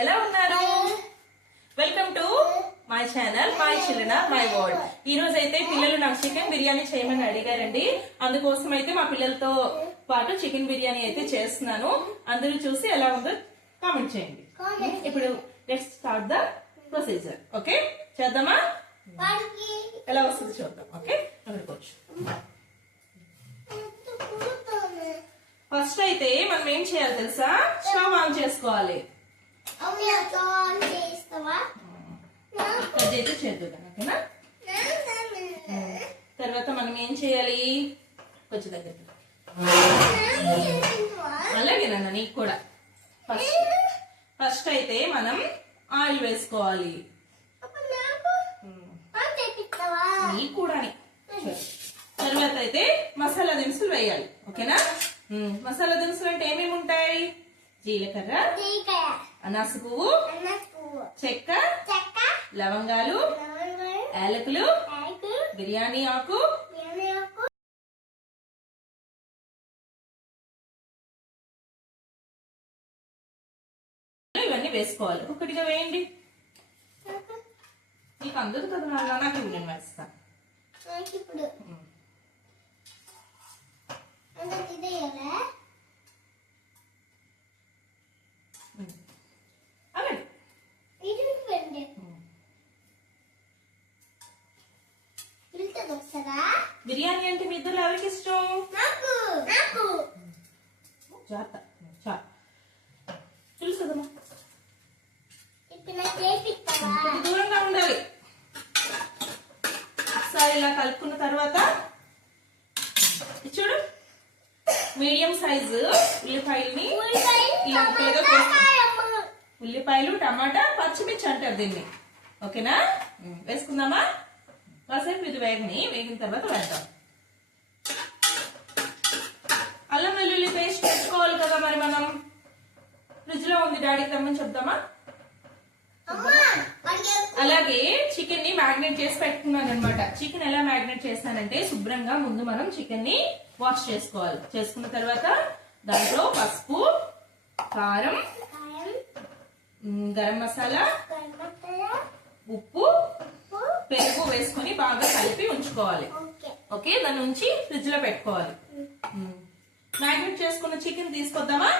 ఎలా ఉన్నారు? Welcome to my channel my children my world ఈ రోజు అయితే పిల్లలు నాకు చికెన్ బిర్యానీ చేయమని అడిగారండి. అందుకోసం అయితే మా పిల్లలతో పాటు చికెన్ బిర్యానీ అయితే చేస్తున్నాను. అందరూ చూసి ఎలా ఉందో కామెంట్ చేయండి. ఇప్పుడు let's start the procedure okay చేద్దామా? ఎలా వస్తుంది చూద్దాం ఓకే అనుకోవచ్చు కూతుంది. ఫస్ట్ అయితే మనం ఏం చేయాలి తెలుసా? స్టవ్ ఆన్ చేసుకోవాలి అమ్మ నాతో ఆన్ చేస్తావా? కట్ అయితే చేద్దాం ఓకేనా? తర్వాత మనం ఏం చేయాలి? కొంచెం దగ్గర అలాగే నాన్న నీకు కూడా. ఫస్ట్ ఫస్ట్ అయితే మనం ఆయిల్ వేసుకోవాలి. నాకు కూడా తర్వాత అయితే మసాలా దినుసులు వేయాలి ఓకేనా? మసాలా దినుసులు అంటే ఏమేమి ఉంటాయి? జీలకర్ర అనాస పువ్వు, చెక్క చెక్క, లవంగాలు యాలకులు బిర్యానీ ఆకు. ఇవన్నీ వేసుకోవాలి. ఒక్కటిగా వేయండి. నీకు అందదు కదా నాన్న నాకు ఇవి నేను వేస్తాను నాకు ఇప్పుడు అంత ఇదేయాలా? అవండి ఇది ఇవ్వండి. పిలుస్తుంది ఒకసారా? బిర్యానీ అంటే మీ ఇద్దరు ఎవరికి ఇష్టం? చాలు తెలుసు కదమ్మా దూరంగా ఉండాలి. ఒకసారి ఇలా కలుపుకున్న తర్వాత చూడు. మీడియం సైజు ఉల్లిపాయల్ని ఉల్లిపాయలు, ఇలా ముక్కలుగా టమాటా. ఉల్లిపాయలు పచ్చిమిర్చి అంటారు దీన్ని. ఓకేనా? వేసుకుందామా? కాసేపు ఇది వేగని వేగిన తర్వాత వేద్దాం. అల్లం వెల్లుల్లి పేస్ట్ పెట్టుకోవాలి కదా మరి మనం? ఫ్రిడ్జ్లో ఉంది డాడీకి రమ్మని చెప్దామా? అలాగే చికెన్ని మ్యాగ్నేట్ చేసి పెట్టుకున్నాను అనమాట చికెన్ ఎలా మ్యాగ్నేట్ చేస్తానంటే శుభ్రంగా ముందు మనం చికెన్ని వాష్ చేసుకోవాలి. చేసుకున్న తర్వాత దాంట్లో పసుపు కారం గరం మసాలా ఉప్పు, పెరుగు వేసుకొని బాగా కలిపి ఉంచుకోవాలి. ఓకే. దాని ఉంచి ఫ్రిడ్జ్లో పెట్టుకోవాలి మ్యాగ్నేట్ చేసుకున్న చికెన్ తీసుకొద్దామా?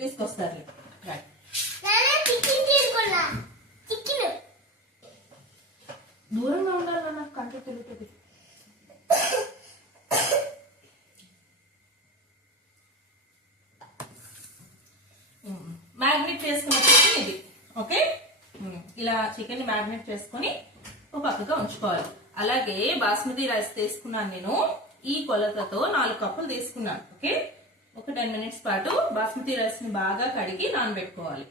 తీసుకొస్తారు. దూరంగా ఉండాలి నాకు కంటి తిరుగుతుంది. మ్యాగ్నెట్ చేసుకున్న చికెన్ ఇది. ఓకే? ఇలా చికెన్ మ్యాగ్నెట్ చేసుకొని ఒక పక్కగా ఉంచుకోవాలి. అలాగే బాస్మతి రైస్ తీసుకున్నాను నేను. ఈ కొలతతో నాలుగు కప్పులు తీసుకున్నాను. ఓకే? ఒక టెన్ మినిట్స్ పాటు బాస్మతి రైస్ని బాగా కడిగి నానబెట్టుకోవాలి.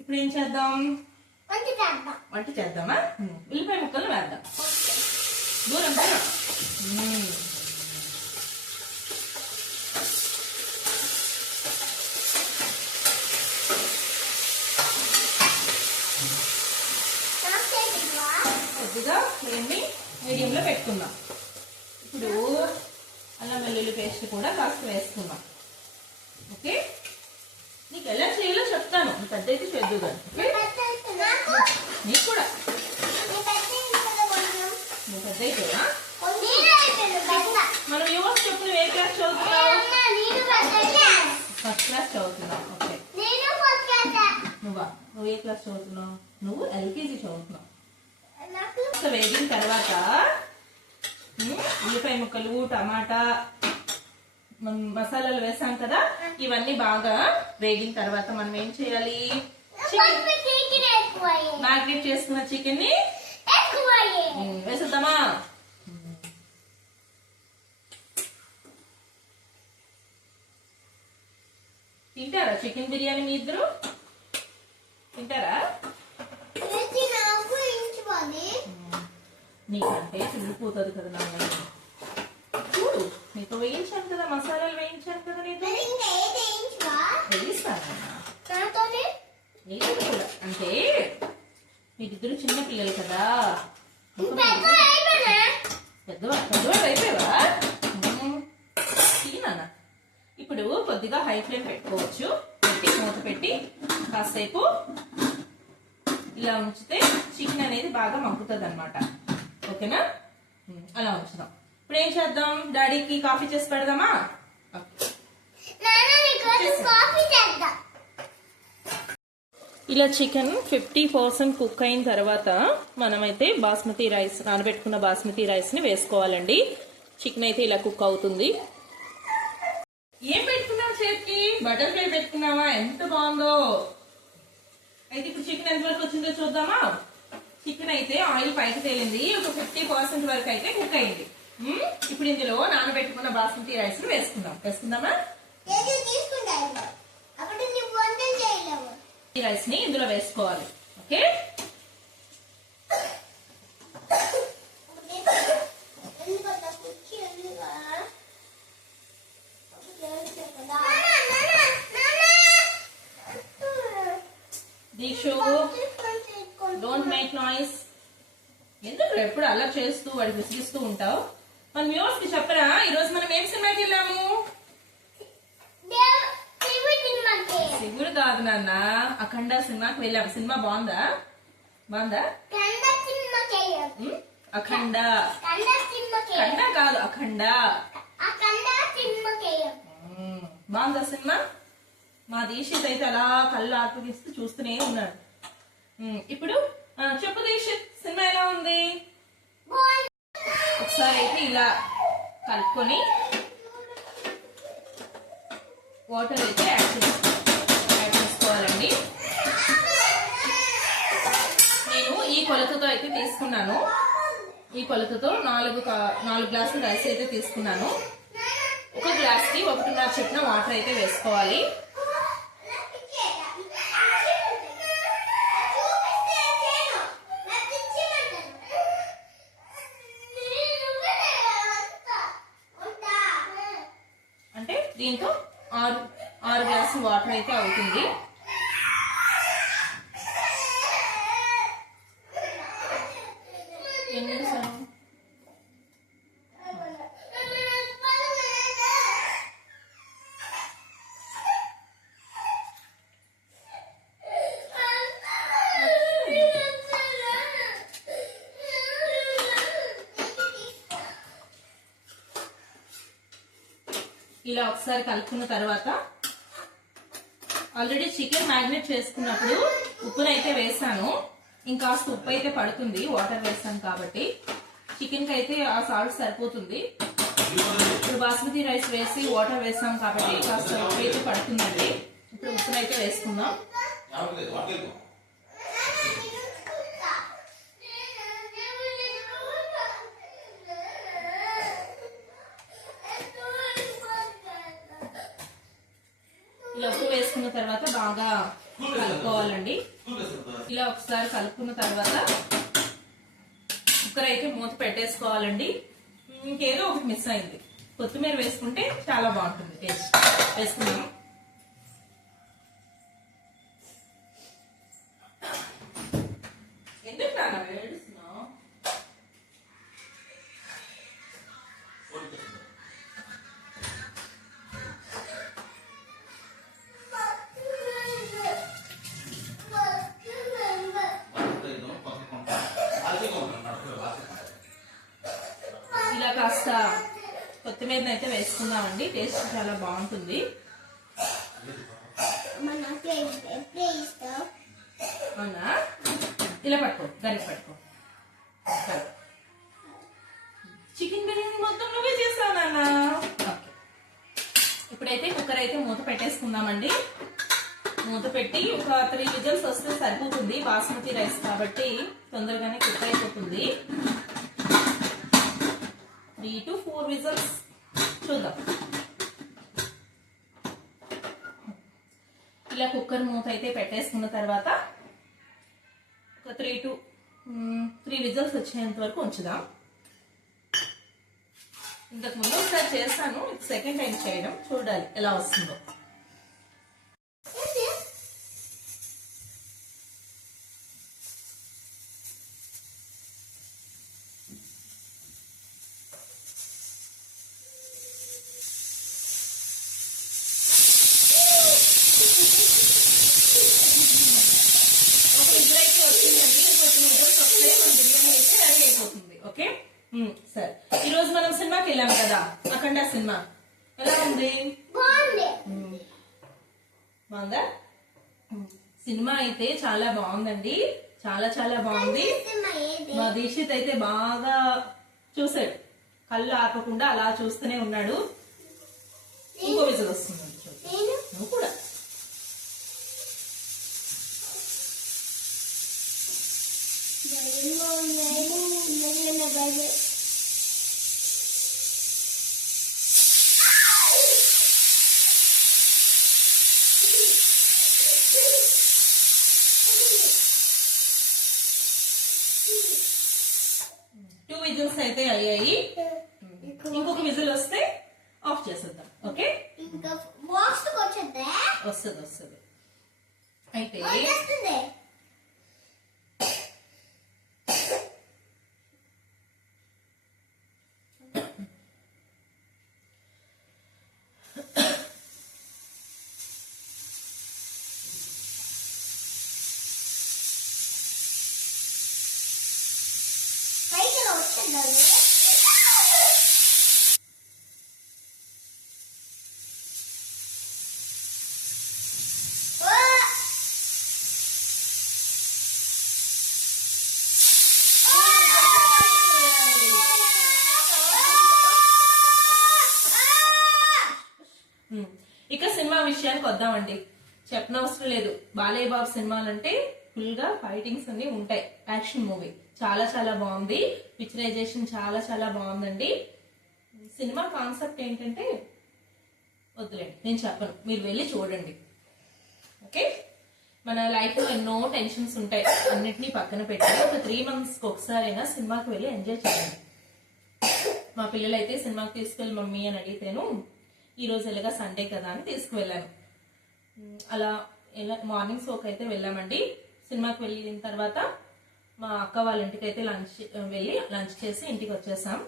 ఇప్పుడు ఏం చేద్దాం? వంట చేద్దాం. వంట చేద్దామా? ఉల్లిపాయ ముక్కలు వేద్దాం. దూరం ఉమ్. నాకు చేపిస్తావా? కొద్దిగా ఫ్లేమ్ని మీడియంలో పెట్టుకుందాం. ఇప్పుడు అల్లం వెల్లుల్లి పేస్ట్ కూడా కాస్త వేసుకుందాం. ఓకే? నీకు ఎలా చేయాలో చెప్తాను. పెద్ద అయితే చేద్దు కానీ అయితే నాకు? కూడా. అయితే. నువ్వు పెద్ద అయిపోయా పెద్ద. మనం యువస్ చెప్పు ఏ క్లాస్ చదువుతున్నావు అయితే. First class. చదువుతున్నావు. ఓకే. నువ్వా? నువ్వు ఏ క్లాస్ చదువుతున్నావు? నువ్వు ఎల్కేజీ చదువుతున్నావు. వేగిన తర్వాత ఉల్లిపాయ ముక్కలు టమాటా మసాలాలు వేసాం కదా ఇవన్నీ బాగా వేగిన తర్వాత మనం ఏం చేయాలి. మ్యాగ్నేట్ చేసుకున్న చికెన్ని వేసేద్దామా? తింటారా చికెన్ బిర్యానీ మీ ఇద్దరు? తింటారా ఇది నాకు ఇంచుకోండి. నీకంటే చిల్లిపోతుంది కదా నాన్న చూడు నీకు వేయించాను కదా మసాలాలు వేయించాను కదా ఇంచువా? వేయిస్తాను అంటే మీకిద్దరు చిన్న పిల్లలు కదా? పెద్దవాడు పెద్దవాడు అయిపోయావా? ఇప్పుడు కొద్దిగా హై ఫ్లేమ్ పెట్టుకోవచ్చు. పెట్టి మూత పెట్టి కాసేపు ఇలా ఉంచితే చికెన్ అనేది బాగా మగ్గుతుంది అనమాట ఓకేనా? అలా ఉంచుదాం. ఇప్పుడు ఏం చేద్దాం? డాడీకి కాఫీ చేసి పెడదామా? ఇలా చికెన్ ఫిఫ్టీ పర్సెంట్ కుక్ అయిన తర్వాత మనమైతే బాస్మతి రైస్ నానబెట్టుకున్న బాస్మతి రైస్ని వేసుకోవాలండి. చికెన్ అయితే ఇలా కుక్ అవుతుంది. ఏం పెట్టుకున్నావు చేతికి? బటర్ ఫ్లై పెట్టుకున్నావా? ఎంత బాగుందో. అయితే ఇప్పుడు చికెన్ ఎంత వరకు వచ్చిందో చూద్దామా? చికెన్ అయితే ఆయిల్ పైకి తేలింది. ఒక ఫిఫ్టీ పర్సెంట్ వరకు అయితే కుక్ అయింది? ఇప్పుడు ఇందులో నానబెట్టుకున్న బాస్మతి రైస్ వేసుకుందాం. వేసుకుందామా? ఈ రైస్ని ఇందులో వేసుకోవాలి. Okay? Deekshu don't make noise ఎందుకు ఎప్పుడు అలా చేస్తూ వాడికి విసిగిస్తూ ఉంటావు? మన వ్యూవర్స్కి చెప్పరా? ఈ రోజు మనం ఏం సినిమాకి వెళ్ళాము? సిగ్గుడు కాదు నాన్న. అఖండ సినిమాకి వెళ్ళాము. సినిమా బాగుందా? బాగుందా? అఖండ. ఖండ కాదు అఖండ. బాగుందా సినిమా? మా దీక్షిత్ అయితే అలా కళ్ళు ఆర్పగిస్తూ చూస్తూనే ఉన్నాడు. ఇప్పుడు చెప్పు దీక్షిత్ సినిమా ఎలా ఉంది? ఒకసారి అయితే ఇలా కలుపుకొని వాటర్ అయితే యాడ్ చేసి యాడ్ చేసుకోవాలండి. నేను ఈ కొలతతో అయితే తీసుకున్నాను. ఈ కొలతతో నాలుగు నాలుగు గ్లాసులు రైస్ అయితే తీసుకున్నాను. ఒక గ్లాస్కి ఒకటిన్నర చెప్పిన వాటర్ అయితే వేసుకోవాలి అంటే దీంతో ఆరు ఆరు గ్లాసులు వాటర్ అయితే అవుతుంది ఏం చేశాను ఇలా ఒకసారి కలుపుకున్న తర్వాత ఆల్రెడీ చికెన్ మ్యారినేట్ చేసుకున్నప్పుడు ఉప్పునైతే వేసాను. ఇంకాస్త ఉప్పు అయితే పడుతుంది. వాటర్ వేసాం కాబట్టి చికెన్కి అయితే ఆ సాల్ట్ సరిపోతుంది. ఇప్పుడు బాస్మతి రైస్ వేసి వాటర్ వేసాం కాబట్టి కాస్త ఉప్పు అయితే పడుతుందండి. ఇప్పుడు ఉప్పునైతే వేసుకుందాం ఇలా ఉప్పు వేసుకున్న తర్వాత బాగా కలుపుకోవాలండి. ఇలా ఒకసారి కలుపుకున్న తర్వాత కుక్కర్ అయితే మూత పెట్టేసుకోవాలండి. ఇంకేదో ఒకటి మిస్ అయింది. కొత్తిమీర వేసుకుంటే చాలా బాగుంటుంది టేస్ట్. వేసుకున్నాము కొత్తిమీర అయితే వేసుకుందామండి. టేస్ట్ చాలా బాగుంటుంది. అవునా? ఇలా పట్టుకో దానికి పట్టుకో. సరే. చికెన్ బిర్యానీ మొత్తం నువ్వే చేస్తావు నాన్న. ఇప్పుడైతే కుక్కర్ అయితే మూత పెట్టేసుకుందామండి. మూత పెట్టి ఒక త్రీ విజిల్స్ వస్తే సరిపోతుంది. బాస్మతి రైస్ కాబట్టి తొందరగానే కుక్ అయిపోతుంది. త్రీ టు ఫోర్ విజిల్స్ చూద్దాం. ఇలా కుక్కర్ మూత అయితే పెట్టేసుకున్న తర్వాత ఒక త్రీ టు త్రీ విజల్స్ వచ్చేంత వరకు ఉంచుదాం. ఇంతకు ముందు ఒకసారి చేస్తాను సెకండ్ టైం చేయడం చూడాలి ఎలా వస్తుందో అప్పుడే మన బిర్యానీ అయితే రెడీ అయిపోతుంది ఓకే? సరే. ఈ రోజు మనం సినిమాకి వెళ్ళాం కదా? అఖండ సినిమా. ఎలా ఉంది? బాగుంది. సినిమా అయితే చాలా బాగుందండి. చాలా చాలా బాగుంది. మా దీక్షిత్ అయితే బాగా చూసాడు కళ్ళు ఆపకుండా అలా చూస్తూనే ఉన్నాడు. ఇంకో విజులు వస్తుంది. నువ్వు కూడా. భయం టూ విజిల్స్ అయితే అయ్యాయి ఇంకొక విజిల్ వస్తే ఆఫ్ చేసేద్దాం ఓకే ఇంకా బాక్స్ వచ్చేద్దా వస్తుంది వస్తుంది. అయితే వచ్చేస్తుంది పైకి వచ్చిందా ఉమ్, ఇక సినిమా విషయానికి వద్దామండి చెప్పనవసరం లేదు బాలయ్య బాబు సినిమాలంటే ఫుల్గా ఫైటింగ్స్ అన్ని ఉంటాయి. Action movie. చాలా చాలా బాగుంది. పిక్చరైజేషన్ చాలా చాలా బాగుందండి. సినిమా కాన్సెప్ట్ ఏంటంటే వద్దులేండి నేను చెప్పను. మీరు వెళ్ళి చూడండి. ఓకే? మన లైఫ్లో ఎన్నో టెన్షన్స్ ఉంటాయి. అన్నిటినీ పక్కన పెట్టి ఒక త్రీ మంత్స్కి ఒకసారైనా సినిమాకి వెళ్ళి ఎంజాయ్ చేయండి. మా పిల్లలు అయితే సినిమాకి తీసుకెళ్ళి మమ్మీ అని అడిగితేను ఈరోజు ఎలాగా సండే కదా అని తీసుకువెళ్ళాను. అలా మార్నింగ్ షోకి అయితే వెళ్ళామండి. సినిమాకి వెళ్ళిన తర్వాత మా అక్క వాళ్ళ ఇంటికి అయితే లంచ్ వెళ్ళి లంచ్ చేసి ఇంటికి వచ్చేసాం.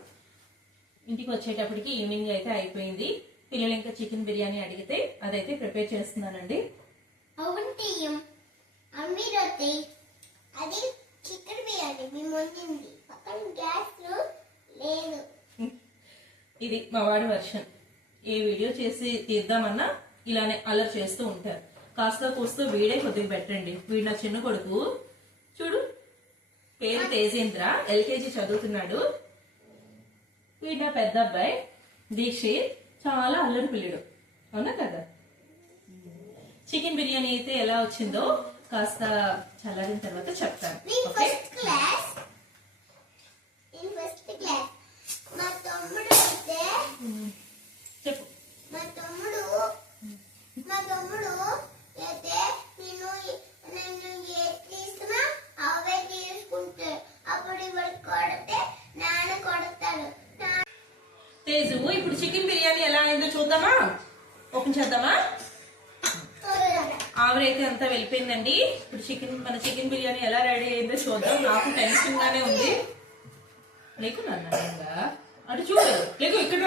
ఇంటికి వచ్చేటప్పటికి ఈవినింగ్ అయితే అయిపోయింది. పిల్లలు ఇంకా చికెన్ బిర్యానీ అడిగితే అదైతే ప్రిపేర్ చేస్తున్నానండి. అది చికెన్ బిర్యానీ గ్యాస్ లేదు. ఇది మా వాడి వర్షన్. ఏ వీడియో చేసి తీద్దామన్నా ఇలానే అలర్ చేస్తూ ఉంటారు. కాస్త కూస్తూ వీడే కొద్దిగా పెట్టండి. వీడు నా చిన్న కొడుకు. చూడు. పేరు తేజేంద్ర. ఎల్కేజీ చదువుతున్నాడు. వీడు నా పెద్ద అబ్బాయి. దీక్షిత్ చాలా అల్లరి పిల్లడు. అవునా కదా? చికెన్ బిర్యానీ అయితే ఎలా వచ్చిందో కాస్త చల్లారిన తర్వాత చెప్తాను. చెప్పు. మా తమ్ముడు మా తమ్ముడు అయితే నేను నన్ను ఏ తీసుకున్నా అవే తీసుకుంటే అప్పుడు ఇవాళ కొడితే నాన్న కొడతాడు. నా- తేజు ఇప్పుడు చికెన్ బిర్యానీ ఎలా అయిందో చూద్దామా? ఓపెన్ చేద్దామా? ఆవిరైతే అంతా వెళ్ళిపోయిందండి. ఇప్పుడు చికెన్ మన చికెన్ బిర్యానీ ఎలా రెడీ అయిందో చూద్దాం. నాకు టెన్షన్ గానే ఉంది లేకున్నా అటు చూడు లేకు ఇక్కడ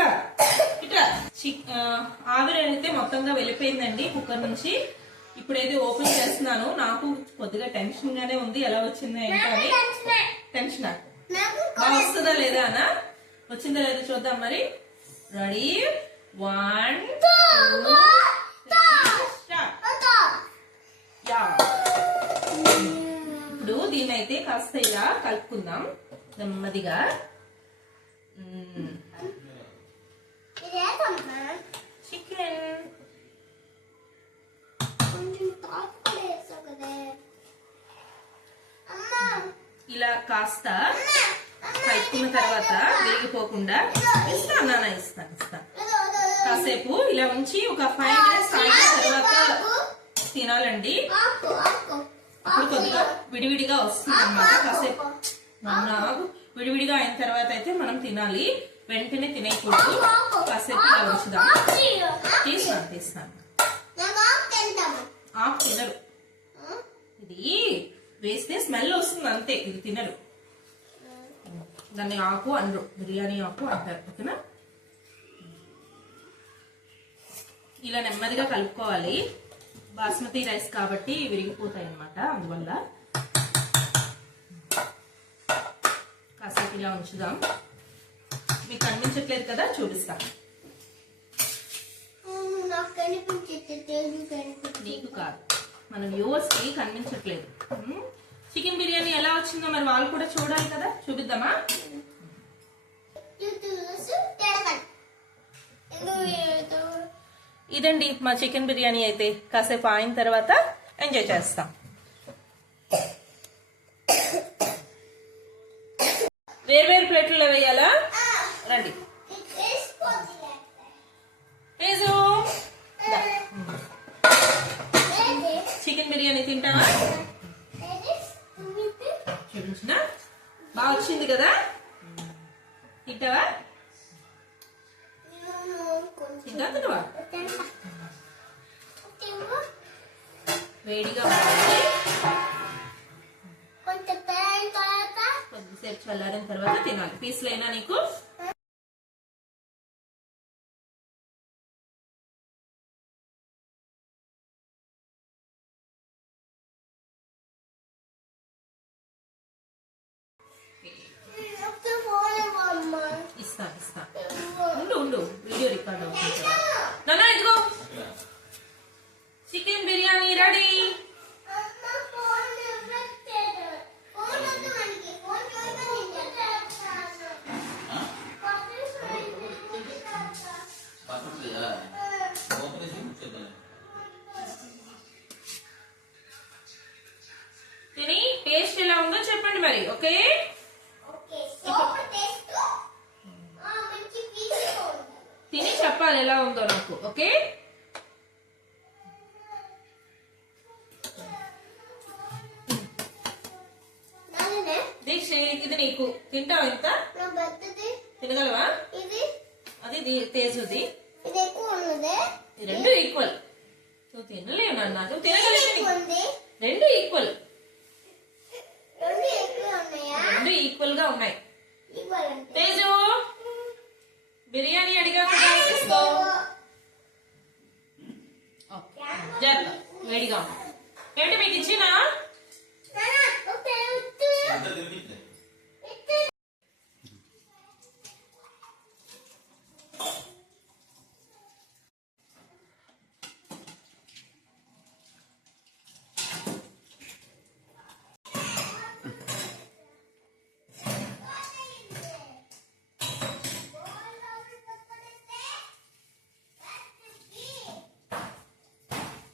ఆ, ఆవిరి అయితే మొత్తంగా వెళ్ళిపోయిందండి కుక్కర్ నుంచి. ఇప్పుడైతే ఓపెన్ చేస్తున్నాను. నాకు కొద్దిగా టెన్షన్ గానే ఉంది. ఎలా వచ్చిందో ఏంటో అని. టెన్షనే. బాగా వస్తుందా లేదా అనా వచ్చిందా లేదా చూద్దాం మరి. రెడీ వన్ ఇప్పుడు దీన్ని అయితే కాస్త ఇలా కలుపుకుందాం. నెమ్మదిగా మ్మ్. ఇదేదమ్మా చికెన్ కొంచెం తాకు కూడా వేసావు కదే అమ్మా ఇలా కాస్త కలుపుకున్న తర్వాత విరిగిపోకుండా ఇస్తాను నాన్న ఇస్తాను ఇస్తాను. కాసేపు ఇలా ఉంచి ఒక ఫైవ్ మినిట్స్ ఆగిన తర్వాత తినాలండి. అప్పుడు కొద్దిగా విడివిడిగా వస్తుంది అన్నమాట. కాసేపు నాకు విడివిడిగా అయిన తర్వాత అయితే మనం తినాలి. వెంటనే తినేయకూడదు. కాసేపు ఇలా ఉంచుదాం. తీస్తాను తీస్తాను ఆకు తినరు. ఇది వేస్తే స్మెల్ వస్తుంది అంతే ఇది తినరు. దాన్ని ఆకు అనరు బిర్యానీ ఆకు అంటారు ఓకేనా? ఇలా నెమ్మదిగా కలుపుకోవాలి. బాస్మతి రైస్ కాబట్టి విరిగిపోతాయి అన్నమాట అందువల్ల ఇలా ఉంచుదాం. మీకు కనిపించట్లేదు కదా చూపిస్తా. అవును, నాకు కాదు. మన వ్యూవర్స్కి కనిపించట్లేదు చికెన్ బిర్యానీ ఎలా వచ్చిందో మరి వాళ్ళు కూడా చూడాలి కదా? చూపిద్దామా? ఇదండి మా చికెన్ బిర్యానీ అయితే. కాసేపు అయిన తర్వాత ఎంజాయ్ చేస్తాం. వేరు వేరు ప్లేట్లలో వేయాలా? రండి. చికెన్ బిర్యానీ తింటావా? చూపించిన బాగా వచ్చింది కదా? తింటావా? ఇంకా తినవా వేడిగా ఉంటుంది కొద్దిసేపు చల్లారిన తర్వాత తినాలి. పీసులైనా నీకు? వీడియో రికార్డ్ అవుతుంది? నాన్న ఇదిగో. Chicken biryani ready. తిని పేస్ట్ ఎలా ఉందో చెప్పండి మరి ఓకే? చెప్పాలి ఎలా ఉందో నాకు ఓకే? దీక్ష ఇది నీకు. తింటావా ఇంత? తినగలవా? అది తేజుది. రెండు ఈక్వల్ నువ్వు తినలేవు నాన్న నువ్వు ఉంది. రెండు ఈక్వల్ చేస్తావు వేడిగా ఏంటి మీకు ఇచ్చినా